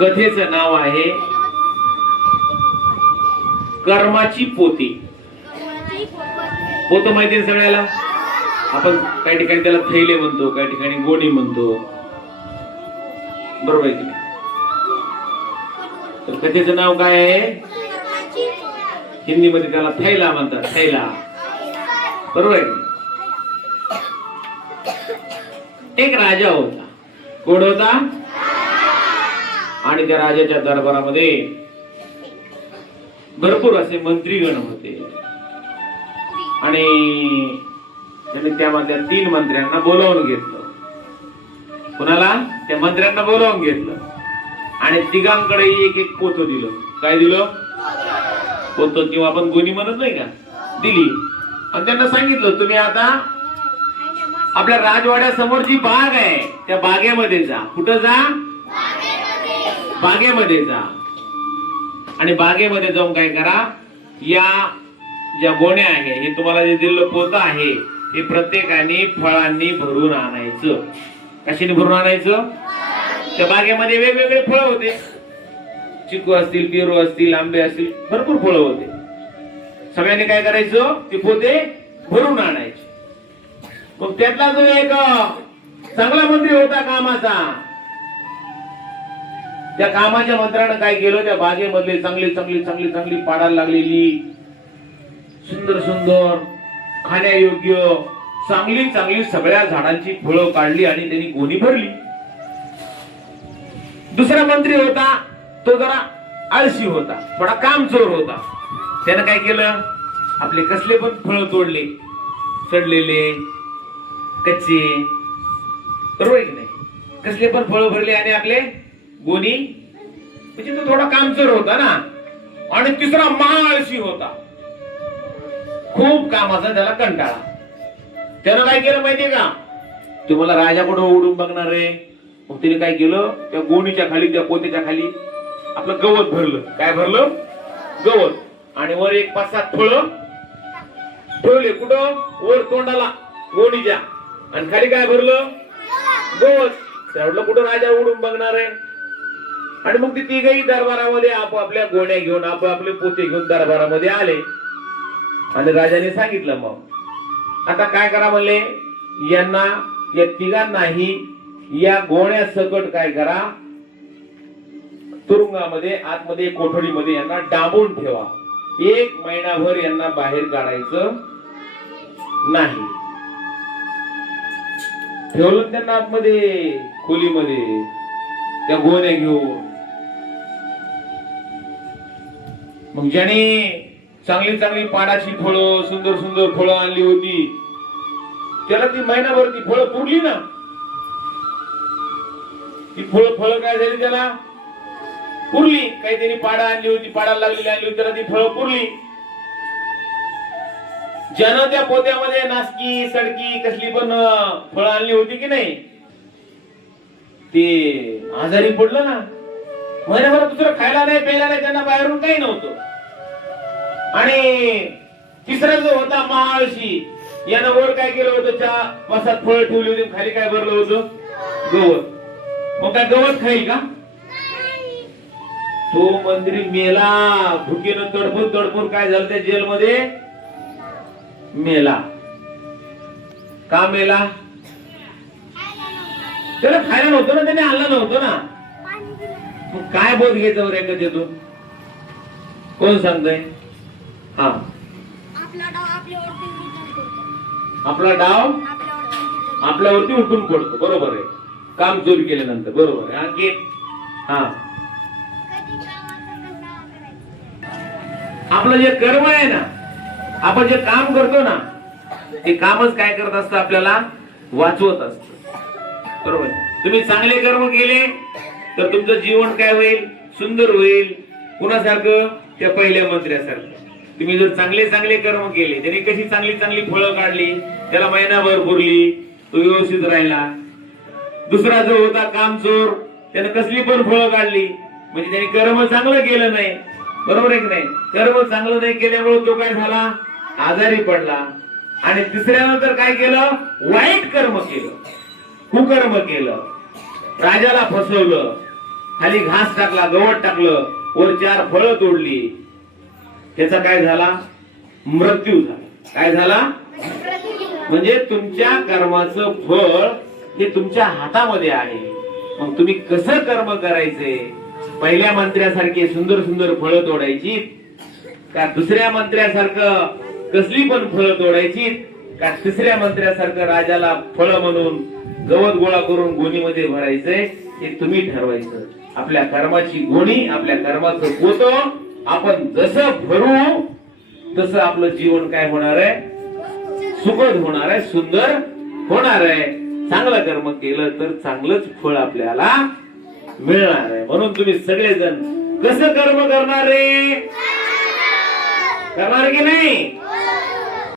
कथेचं नाव आहे कर्माची पोती. पोत माहिती आहे सगळ्याला. आपण काही ठिकाणी त्याला थैले म्हणतो, काही ठिकाणी गोणी म्हणतो, बरोबर आहे की नाही? तर कथेचं नाव काय आहे? हिंदीमध्ये त्याला थैला म्हणतात, थैला, बरोबर आहे. एक राजा होता. कोण होता? आणि त्या राजाच्या दरबारामध्ये भरपूर असे मंत्रीगण होते. आणि त्यांनी त्यामधल्या 3 मंत्र्यांना बोलावून घेतलं. कुणाला? त्या मंत्र्यांना बोलावून घेतलं आणि तिघांकडे एक एक पोतं दिलं. काय दिलं? पोतं किंवा आपण गोणी म्हणत नाही का, दिली. आणि त्यांना सांगितलं, तुम्ही आता आपल्या राजवाड्यासमोर जी बाग आहे त्या बागेमध्ये जा. कुठं जा? बागेमध्ये जा. आणि बागेमध्ये जाऊन काय करा, या ज्या गोण्या आहे, हे तुम्हाला जे दिलेलं पोतं आहे, हे प्रत्येकाने फळांनी भरून आणायचं. कशाने भरून आणायचं? त्या बागेमध्ये वेगवेगळे फळ होते. चिकू असतील, पेरू असतील, आंबे असतील, भरपूर फळं होते. सगळ्यांनी काय करायचं, ते पोते भरून आणायचे. मग त्यातला जो एक चांगला मंत्री होता कामाचा, त्या कामाच्या मंत्र्यानं काय केलं, त्या बागेमधले चांगली चांगली चांगली चांगली पाडायला लागलेली सुंदर सुंदर खाण्यायोग्य चांगली चांगली सगळ्या झाडांची फळं काढली आणि त्यांनी गोणी भरली. दुसरा मंत्री होता, तो जरा आळशी होता, थोडा कामचोर होता. त्यानं काय केलं, आपले कसले पण फळं तोडले, सडलेले, कच्चे, बरोबर की नाही, कसले पण फळं भरले आणि आपले गोणी, म्हणजे तो थोडा कामचोर होता ना. आणि तिसरा महाआळशी होता, खूप कामाचा त्याला कंटाळा. त्यानं काय केलं माहितीये का, तुम्हाला राजाकडे उडून बघणार आहे. मग तिने काय केलं, त्या गोणीच्या खाली, त्या पोत्याच्या खाली आपलं गवत भरलं. काय भरलं? गवत. आणि वर एक 5-7 फळं ठेवले. कुठं? वर तोंडाला गोणीच्या. आणि खाली काय भरलं? गवत. त्यावेळेला कुठं राजा उडून बघणार आहे. आणि मग ते तिघही दरबारामध्ये आपापल्या गोण्या घेऊन, आपापले पोते घेऊन दरबारामध्ये आले. आणि राजाने सांगितलं, मग आता काय करा म्हणले, यांना, या तिघांनाही या गोण्या सकट काय करा, तुरुंगामध्ये आतमध्ये कोठडीमध्ये यांना डांबून ठेवा. 1 महिनाभर यांना बाहेर काढायचं नाही. ठेवलं त्यांना आतमध्ये खोलीमध्ये त्या गोण्या घेऊन. मग ज्याने चांगली चांगली पाडाची फळं, सुंदर सुंदर फळं आणली होती, त्याला ती महिनाभर ती फळं पुरली ना. ती फळं काय झाली, त्याला पुरली. काही त्यांनी पाडा आणली होती, पाडाला लागलेली आणली होती, त्याला ती फळं पुरली. ज्यानं त्या पोत्यामध्ये नासकी, सडकी, कसली पण फळं आणली होती की नाही, ते आजारी पडलं ना. महिनाभर दुसरं खायला नाही, प्यायला नाही, त्यांना बाहेरून काही नव्हतं. आणि तिसरा जो होता महाआळशी, यानं वर काय केलं होतं, 4-5 फळं ठेवली होती, खाली काय भरलं होतं? गवत. मग काय गवत खाईल का? तो मंत्री मेला. भुकेनं तडफून तडफून काय झालं, त्या जेलमध्ये मेला. का मेला? त्याला खायला नव्हतं ना, त्याने आणलं नव्हतं ना. मग काय बोध घ्यायचं बरं एकच कोण सांगतंय? हा, आपला डाव आपल्यावरती उठून पडतो. बरोबर आहे, काम चोरी केल्यानंतर. बरोबर आहे. आणखी हा, आपलं जे कर्म आहे ना, आपण जे काम करतो ना, ते कामच काय करत असतं, आपल्याला वाचवत असतं. बरोबर. तुम्ही चांगले कर्म केले तर तुमचं जीवन काय होईल? सुंदर होईल. कुणासारखं? त्या पहिल्या मंत्र्यासारखं. तुम्ही जर चांगले चांगले कर्म केले, त्याने कशी चांगली चांगली फळं काढली, त्याला महिनाभर पुरली, तो व्यवस्थित राहिला. दुसरा जो होता कामचोर, त्याने कसली पण फळं काढली, म्हणजे त्याने कर्म चांगलं केलं नाही. बरोबर आहे की नाही? कर्म चांगलं नाही केल्यामुळे तो काय झाला? आजारी पडला. आणि तिसऱ्यानं तर काय केलं? वाईट कर्म केलं, कुकर्म केलं, राजाला फसवलं, खाली घास टाकला, गवत टाकलं, वर 4 फळं तोडली, त्याचा काय झाला? मृत्यू झाला. काय झाला? म्हणजे तुमच्या कर्माचं फळ हे तुमच्या हातामध्ये आहे. मग तुम्ही कसं कर्म करायचे? पहिल्या मंत्र्यासारखे सुंदर सुंदर फळं तोडायची का दुसऱ्या मंत्र्यासारखं कसली पण फळं तोडायची का तिसऱ्या मंत्र्यासारखं राजाला फळं म्हणून गवत गोळा करून गोणीमध्ये भरायचंय? हे तुम्ही ठरवायचं. आपल्या कर्माची गोणी, आपल्या कर्माचं पोतं आपण जसं भरू तसं आपलं जीवन काय होणार आहे? सुखद होणार आहे, सुंदर होणार आहे. चांगलं कर्म केलं तर चांगलंच फळ आपल्याला मिळणार आहे. म्हणून तुम्ही सगळेजण कसं कर्म करणार रे? करणार की नाही?